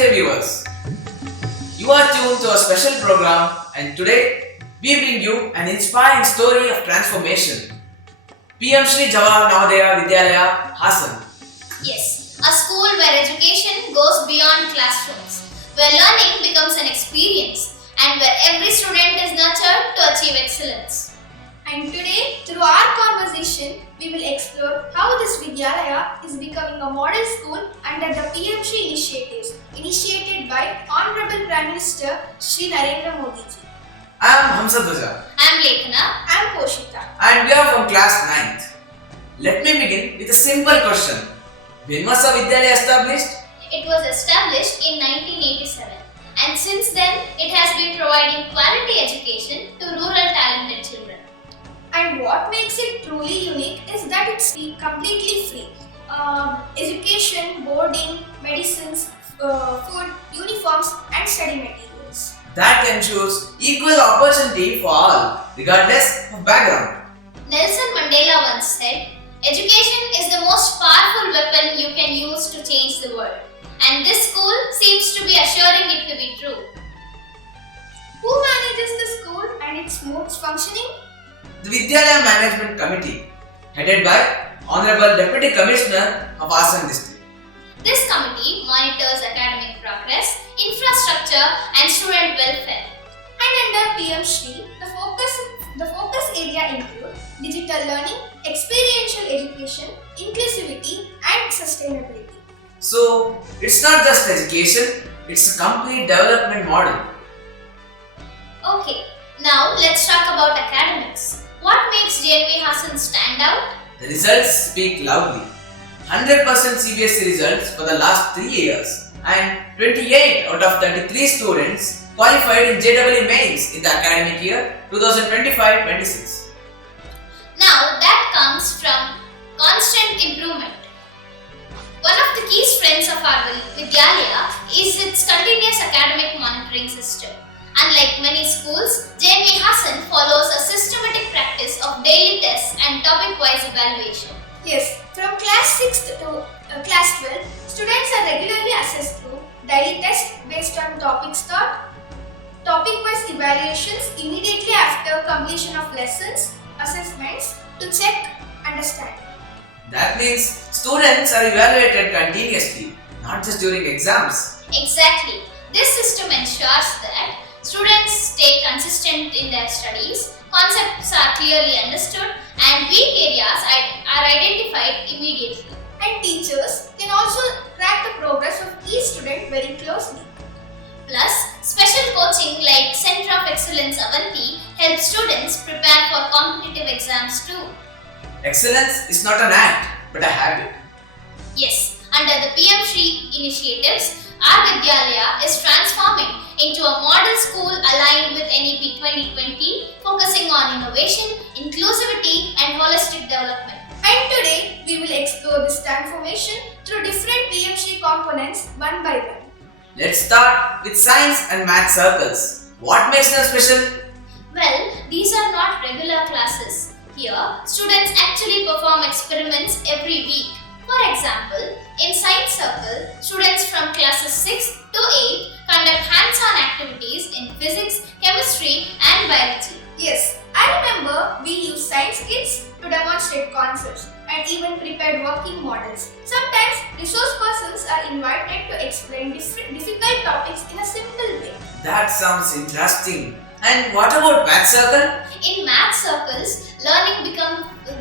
Namaste viewers. You are tuned to a special program and today we bring you an inspiring story of transformation. PM Shri Jawahar Navodaya Vidyalaya, Hassan. Yes, a school where education goes beyond classrooms, where learning becomes an experience and where every student is nurtured to achieve excellence. And today, through our conversation, we will explore how this Vidyalaya is becoming a model school under the PM Shri initiatives initiated by Honorable Prime Minister Shri Narendra Modi ji. I am Hamza Dwaja I am Lekhana. I am Poshita. and we are from class 9th. Let me begin with a simple question. When was the Vidyalaya established? It was established in 1987 and since then it has been providing quality education to rural talented children. And what makes it truly unique is that it's completely free. Education, boarding, medicines, food, uniforms, and study materials. That ensures equal opportunity for all, regardless of background. Nelson Mandela once said, "Education is the most powerful weapon you can use to change the world." And this school seems to be assuring it to be true. Who manages the school and its smooth functioning? The Vidyalaya Management Committee, headed by Honorable Deputy Commissioner of Hassan District. This committee monitors academic progress, infrastructure, and student welfare. And under PM Shri, the focus area include digital learning, experiential education, inclusivity, and sustainability. So, it's not just education, it's a complete development model. Okay, now let's talk about academics. What makes JNV Hassan stand out? The results speak loudly. 100% CBSE results for the last 3 years and 28 out of 33 students qualified in JEE mains in the academic year 2025-26. Now that comes from constant improvement. One of the key strengths of our Vidyalaya is its continuous academic monitoring system. Unlike many schools, JNV Hassan follows a systematic practice of daily tests and topic-wise evaluation. Yes, from class 6th to class 12, students are regularly assessed through daily tests based on topics taught, topic-wise evaluations immediately after completion of lessons, assessments to check understanding. That means students are evaluated continuously, not just during exams. Exactly. This system ensures that students stay consistent in their studies, concepts are clearly understood, and weak areas are identified immediately. And teachers can also track the progress of each student very closely. Plus, special coaching like Center of Excellence Avanti helps students prepare for competitive exams too. Excellence is not an act, but a habit. Yes, under the PM Shri initiatives, our Vidyalaya is transforming into a model school aligned with NEP 2020, focusing on innovation, inclusivity, and holistic development. And today, we will explore this transformation through different PM Shri components one by one. Let's start with science and math circles. What makes them special? Well, these are not regular classes. Here, students actually perform experiments every week. For example, in Science Circle, students from classes 6 to 8 conduct hands-on activities in physics, chemistry, and biology. Yes, I remember we used science kits to demonstrate concepts and even prepared working models. Sometimes resource persons are invited to explain difficult topics in a simple way. That sounds interesting. And what about math circle? In math circles, learning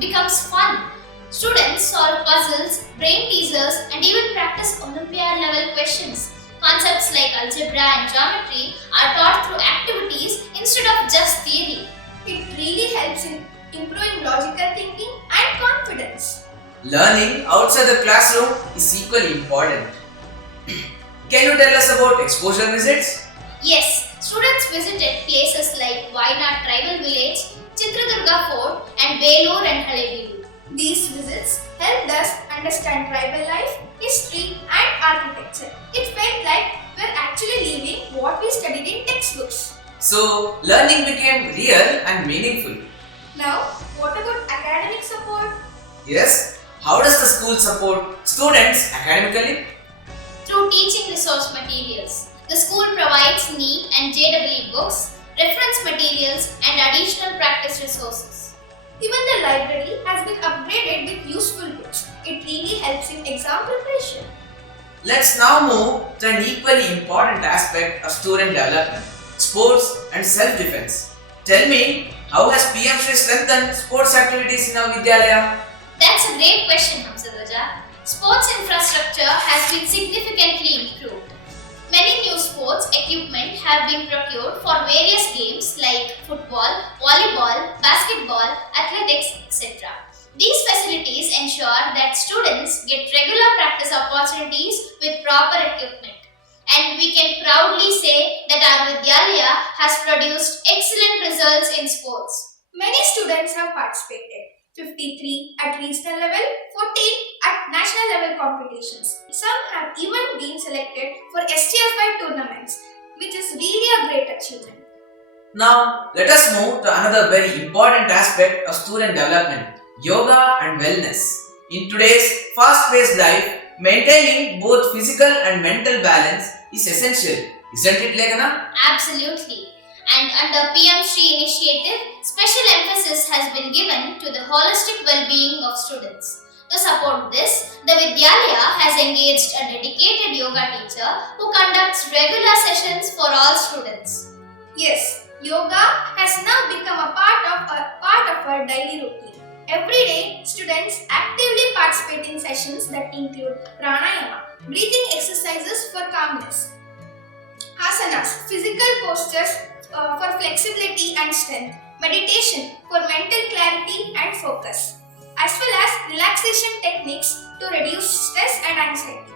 becomes fun. Students solve puzzles, brain teasers, and even practice Olympiad level questions. Concepts like algebra and geometry are taught through activities instead of just theory. It really helps in improving logical thinking and confidence. Learning outside the classroom is equally important. Can you tell us about exposure visits? Yes, students visited places like Wayanad Tribal Village, Chitradurga Fort, and Belur and Halebeedu. These visits helped us understand tribal life, history, and architecture. It felt like we're actually living what we studied in textbooks. So, learning became real and meaningful. Now, what about academic support? Yes, how does the school support students academically? Through through teaching resource materials. The school provides NEET and JEE books, reference materials, and additional practice resources. Even the library has been upgraded with useful books. It really helps in exam preparation. Let's now move to an equally important aspect of student development, sports and self-defense. Tell me, how has PM Shri strengthened sports activities in our Vidyalaya? That's a great question, Hamsadwaja. Sports infrastructure has been significantly improved. Many new sports equipment have been procured for various games like football, volleyball, basketball, athletics, etc. These facilities ensure that students get regular practice opportunities with proper equipment. And we can proudly say that our Vidyalaya has produced excellent results in sports. Many students have participated. 53 at regional level, 14 at national level competitions. Some have even been selected for STFI tournaments, which is really a great achievement. Now, let us move to another very important aspect of student development, yoga and wellness. In today's fast-paced life, maintaining both physical and mental balance is essential, isn't it, Leghana? Absolutely. And under PM Shri initiative, special emphasis has been given to the holistic well-being of students. To support this, the Vidyalaya has engaged a dedicated yoga teacher who conducts regular sessions for all students. Yes, yoga has now become a part of our daily routine. Every day, students actively participate in sessions that include pranayama, breathing exercises for calmness, asanas, physical postures for flexibility and strength, meditation for mental clarity and focus, as well as relaxation techniques to reduce stress and anxiety.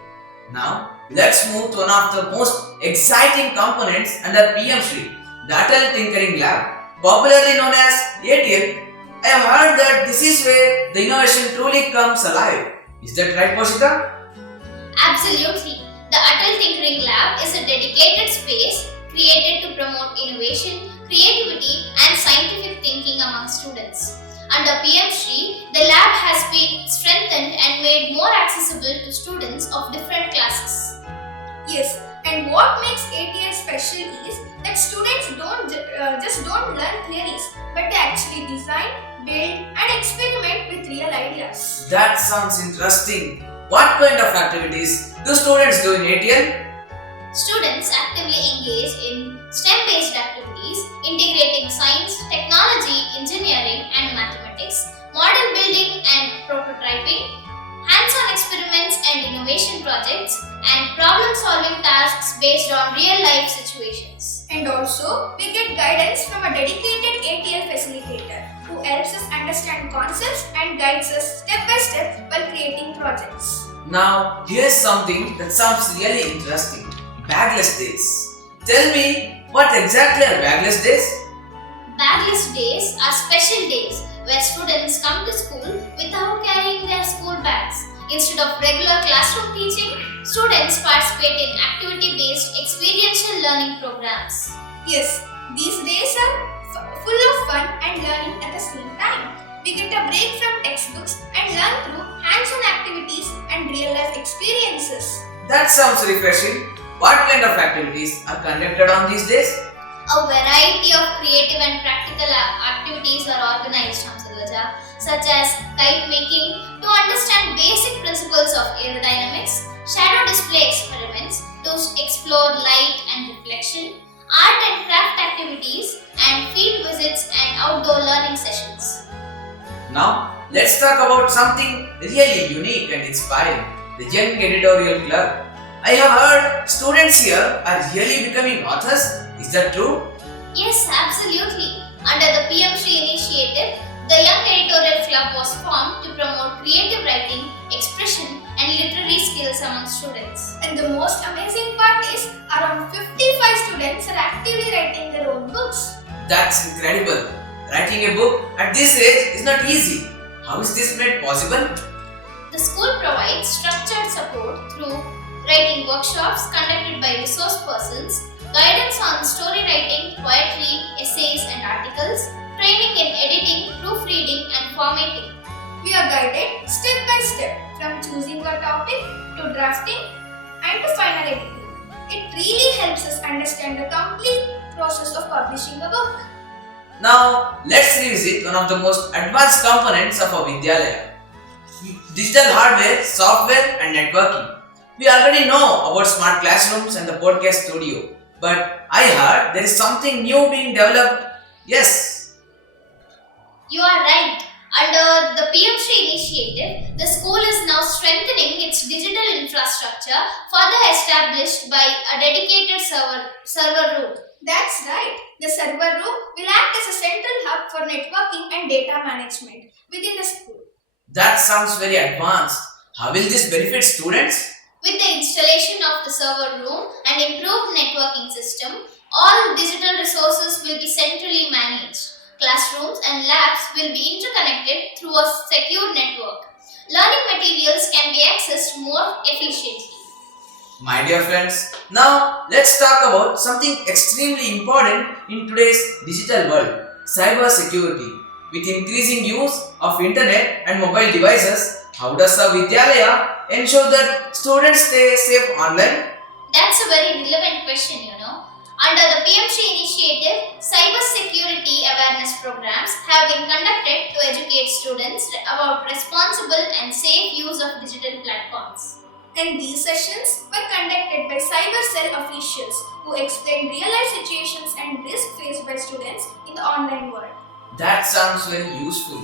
Now, let's move to one of the most exciting components under PM Shri, the Atal Tinkering Lab, popularly known as ATL. I have heard that this is where the innovation truly comes alive. Is that right, Poshita? Absolutely. The Atal Tinkering Lab is a dedicated space created to promote innovation, creativity, and scientific thinking among students. Under PM Shri, the lab has been strengthened and made more accessible to students of different classes. Yes, and what makes ATL special is that students don't learn theories, but they actually design, build, and experiment with real ideas. That sounds interesting. What kind of activities do students do in ATL? Students actively engage in STEM-based activities integrating science, technology, engineering, and mathematics, model building and prototyping, hands-on experiments and innovation projects, and problem-solving tasks based on real-life situations. And also, we get guidance from a dedicated ATL facilitator who helps us understand concepts and guides us step by step while creating projects. Now, here's something that sounds really interesting. Bagless days. Tell me, what exactly are bagless days? Bagless days are special days where students come to school without carrying their school bags. Instead of regular classroom teaching, students participate in activity-based experiential learning programs. Yes, these days are full of fun and learning at the same time. We get a break from textbooks and learn through hands-on activities and real-life experiences. That sounds refreshing. What kind of activities are conducted on these days? A variety of creative and practical activities are organized, Hamsadwaja, such as kite making to understand basic principles of aerodynamics, shadow display experiments to explore light and reflection, art and craft activities, and field visits and outdoor learning sessions. Now, let's talk about something really unique and inspiring, the Young Editorial Club. I have heard students here are really becoming authors. Is that true? Yes, absolutely. Under the PM Shri initiative, the Young Editorial Club was formed to promote creative writing, expression, and literary skills among students. And the most amazing part is around 55 students are actively writing their own books. That's incredible. Writing a book at this age is not easy. How is this made possible? The school provides structured support through writing workshops conducted by resource persons, guidance on story writing, poetry, essays and articles, training in editing, proofreading and formatting. We are guided step by step from choosing a topic to drafting and to final editing. It really helps us understand the complete process of publishing a book. Now, let's revisit one of the most advanced components of our Vidyalaya: digital hardware, software, and networking. We already know about smart classrooms and the podcast studio, but I heard there is something new being developed. Yes. You are right. Under the PM Shri initiative, the school is now strengthening its digital infrastructure, further established by a dedicated server room. That's right. The server room will act as a central hub for networking and data management within the school. That sounds very advanced. How will this benefit students? With the installation of the server room and improved networking system, all digital resources will be centrally managed. Classrooms and labs will be interconnected through a secure network. Learning materials can be accessed more efficiently. My dear friends, now let's talk about something extremely important in today's digital world: cyber security. With increasing use of internet and mobile devices, how does our Vidyalaya ensure that students stay safe online? That's a very relevant question, you know. Under the PM Shri initiative, cyber security awareness programs have been conducted to educate students about responsible and safe use of digital platforms. And these sessions were conducted by cyber cell officials who explained real-life situations and risks faced by students in the online world. That sounds very useful.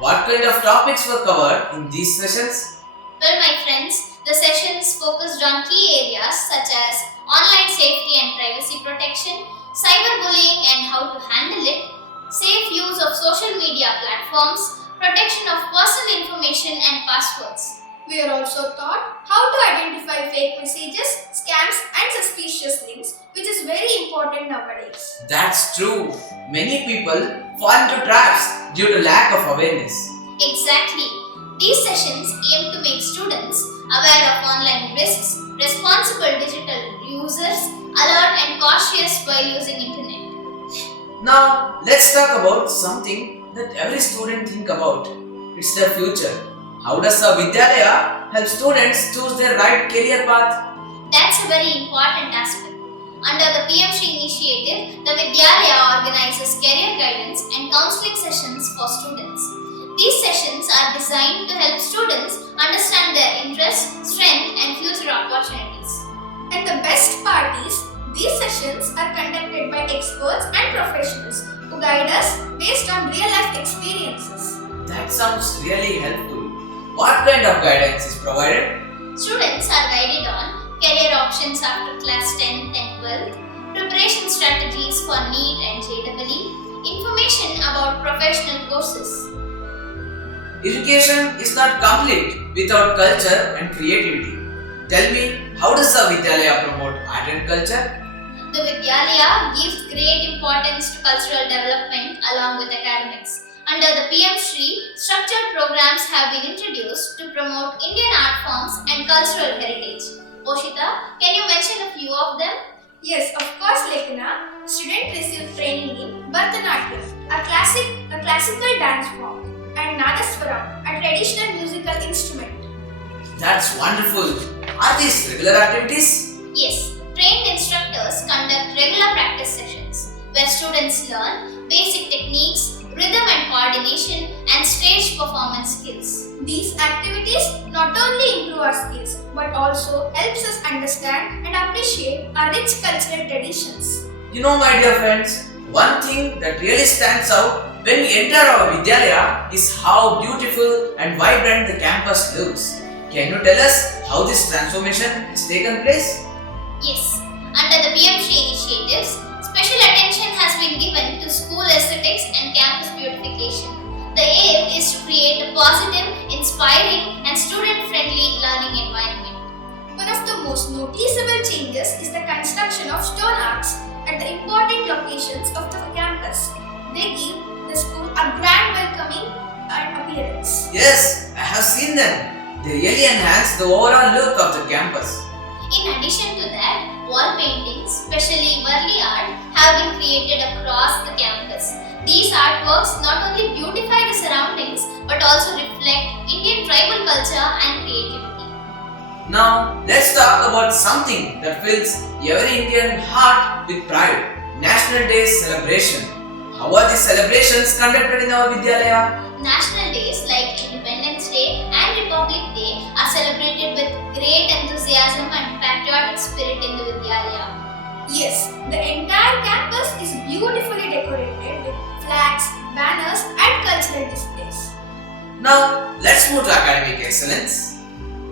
What kind of topics were covered in these sessions? Well, my friends, the sessions focused on key areas such as online safety and privacy protection, cyberbullying and how to handle it, safe use of social media platforms, protection of personal information and passwords. We are also taught how to identify fake messages, scams and suspicious links, which is very important nowadays. That's true. Many people fall into traps due to lack of awareness. Exactly. These sessions aim to make students aware of online risks, responsible digital users, alert and cautious while using internet. Now, let's talk about something that every student think about. It's their future. How does our Vidyalaya help students choose their right career path? That's a very important aspect. Under the PM Shri initiative, the Vidyalaya organizes career guidance and counseling sessions for students. These sessions are designed to help students understand their interests, strengths, and future opportunities. And the best part is, these sessions are conducted by experts and professionals who guide us based on real-life experiences. That sounds really helpful. What kind of guidance is provided? Students are guided on career options after class 10th and 12th, preparation strategies for NEET and JEE, information about professional courses. Education is not complete without culture and creativity. Tell me, how does our Vidyalaya promote art and culture? The Vidyalaya gives great importance to cultural development along with academics. Under the PM Shri, structured programs have been introduced to promote Indian art forms and cultural heritage. Poshita, can you mention a few of them? Yes, of course, Lekana. Students receive training in Bharatanatyam, a classical dance form, and Nadaswaram, a traditional musical instrument. That's wonderful. Are these regular activities? Yes, trained instructors conduct regular practice sessions where students learn basic techniques, rhythm and coordination, and stage performance skills. These activities not only improve our skills but also helps us understand and appreciate our rich cultural traditions. You know, my dear friends, one thing that really stands out when we enter our Vidyalaya is how beautiful and vibrant the campus looks. Can you tell us how this transformation has taken place? Yes, under the PM Shri initiatives, special attention has been given to school aesthetics and campus beautification. The aim is to create a positive, inspiring, and student-friendly learning environment. One of the most noticeable changes is the construction of stone arcs at the important locations of the campus. They give the school a grand welcoming appearance. Yes, I have seen them. They really enhance the overall look of the campus. In addition to that, wall paintings, especially Varli art, have been created across the campus. These artworks not only beautify the surroundings but also reflect Indian tribal culture and creativity. Now, let's talk about something that fills every Indian heart with pride. National Day celebration. How are these celebrations conducted in our Vidyalaya? National days like Independence Day and Republic Day are celebrated with great enthusiasm and patriotic spirit in the Vidyalaya. Yes, the entire campus is beautifully decorated with flags, banners, and cultural displays. Now, let's move to academic excellence,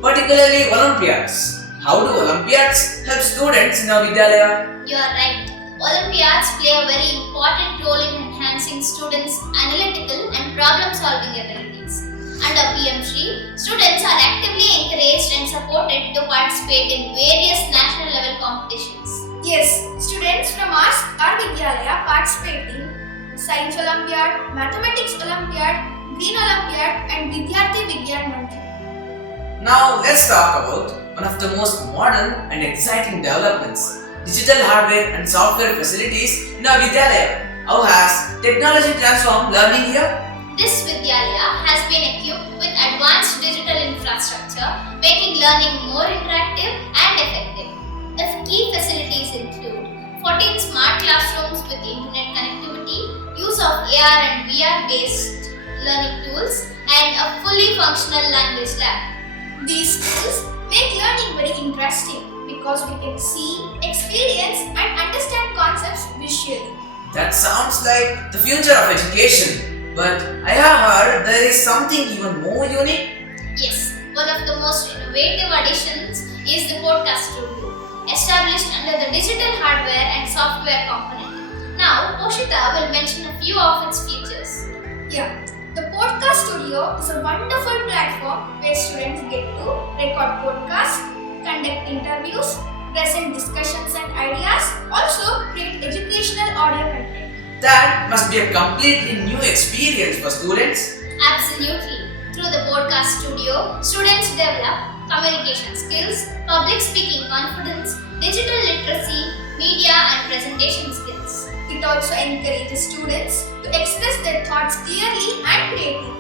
particularly Olympiads. How do Olympiads help students in our Vidyalaya? You are right. Olympiads play a very important role in enhancing students' analytical and problem-solving abilities. Under PM Shri, students are actively encouraged and supported to participate in various national level competitions. Yes, students from our Vidyalaya participate in Science Olympiad, Mathematics Olympiad, Green Olympiad, and Vidyarthi Vigyan Mandir. Now, let's talk about one of the most modern and exciting developments, digital hardware and software facilities in our Vidyalaya. How has technology transformed learning here? This Vidyalaya has been equipped with advanced digital infrastructure, making learning more interactive and effective. The key facilities include 14 smart classrooms with internet connectivity, use of AR and VR based learning tools, and a fully functional language lab. These tools make learning very interesting because we can see, experience, and understand concepts visually. That sounds like the future of education. But I have heard there is something even more unique. Yes, one of the most innovative additions is the podcast studio, established under the digital hardware and software component. Now, Poshita will mention a few of its features. Yeah, the podcast studio is a wonderful platform where students get to record podcasts, conduct interviews, present discussions and ideas, also create educational audio content. That must be a completely new experience for students. Absolutely. Through the podcast studio, students develop communication skills, public speaking confidence, digital literacy, media and presentation skills. It also encourages students to express their thoughts clearly and creatively.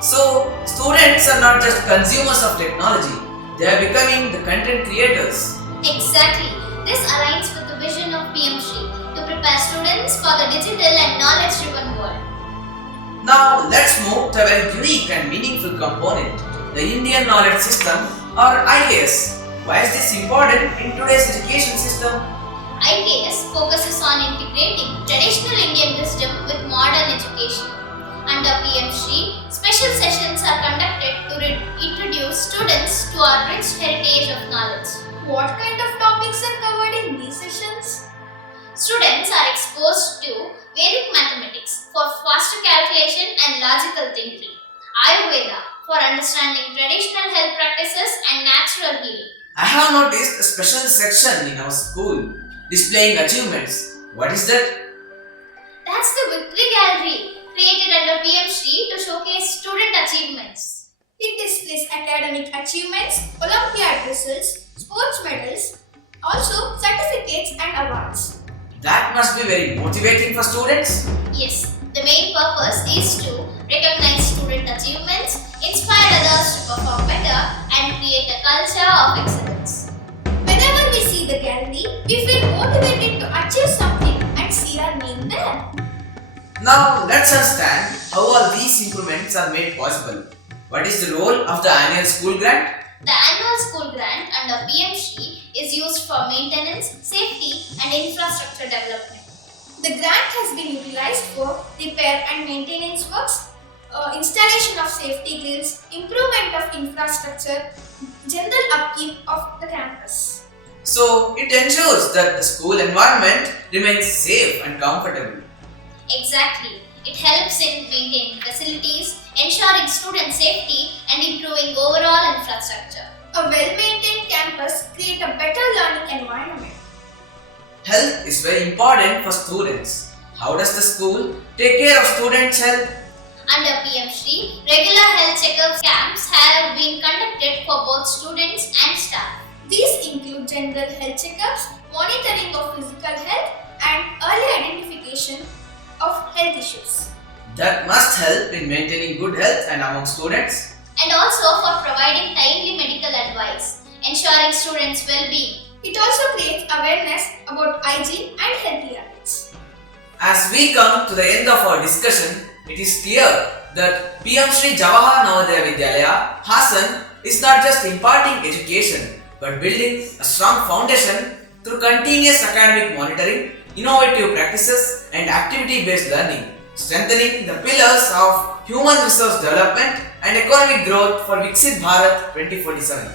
So, students are not just consumers of technology, they are becoming the content creators. Exactly. This aligns with the vision of PM Shri to prepare students for the digital and knowledge-driven world. Now, let's move to a very unique and meaningful component, the Indian Knowledge System or IKS. Why is this important in today's education system? IKS focuses on integrating traditional Indian wisdom with modern education. Under PM Shri, special sessions are conducted to introduce students to our rich heritage of knowledge. What kind of topics are covered in these sessions? Students are exposed to Vedic mathematics for faster calculation and logical thinking, Ayurveda for understanding traditional health practices and natural healing. I have noticed a special section in our school displaying achievements. What is that? That's the Victory Gallery created under PM Shri to showcase student achievements. It displays academic achievements, Olympiad results, sports medals, also certificates and awards. That must be very motivating for students. Yes, the main purpose is to recognize student achievements, inspire others to perform better, and create a culture of excellence. Whenever we see the gallery, we feel motivated to achieve something and see our name there. Now, let's understand how all these improvements are made possible. What is the role of the annual school grant? The annual school grant under PM Shri is used for maintenance, safety, and infrastructure development. The grant has been utilized for repair and maintenance works, installation of safety grills, improvement of infrastructure, general upkeep of the campus. So, it ensures that the school environment remains safe and comfortable. Exactly. It helps in maintaining facilities, ensuring student safety, and improving overall infrastructure. A well-maintained campus creates a better learning environment. Health is very important for students. How does the school take care of students' health? Under PM Shri, regular health checkup camps have been conducted for both students and staff. These include general health checkups, monitoring of physical health, and early identification of health issues. That must help in maintaining good health and among students. And also for providing timely medical advice. ensuring students' well-being. It also creates awareness about hygiene and healthy habits. As we come to the end of our discussion, it is clear that PM Shri Jawahar Navodaya Vidyalaya, Hassan, is not just imparting education but building a strong foundation through continuous academic monitoring, innovative practices, and activity-based learning, strengthening the pillars of human resource development and economic growth for Viksit Bharat 2047.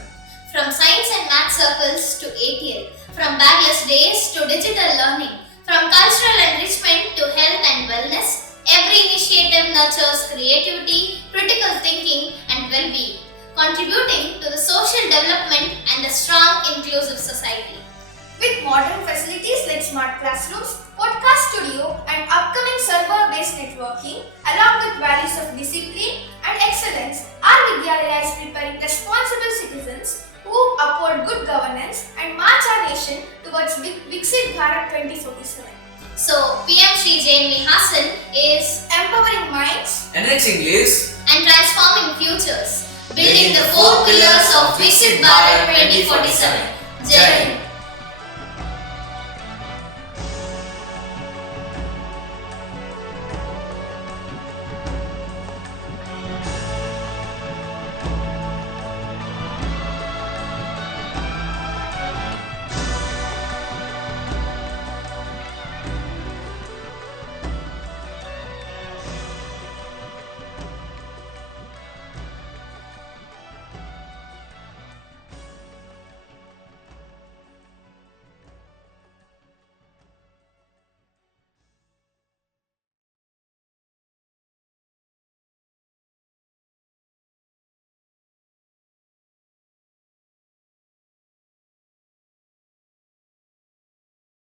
From science and math circles to ATL, from bagless days to digital learning, from cultural enrichment to health and wellness, every initiative nurtures creativity, critical thinking, and well-being, contributing to the social development and a strong, inclusive society. With modern facilities like smart classrooms, podcast studio, and upcoming server-based networking, along with values of discipline and excellence, our Vidyalaya is preparing responsible citizens who uphold good governance and march our nation towards Viksit Bharat 2047. So, PM Shri JNV Hassan is Empowering minds, Enriching lives, and transforming futures, building the four pillars of Viksit Bharat 2047. Jai Hind.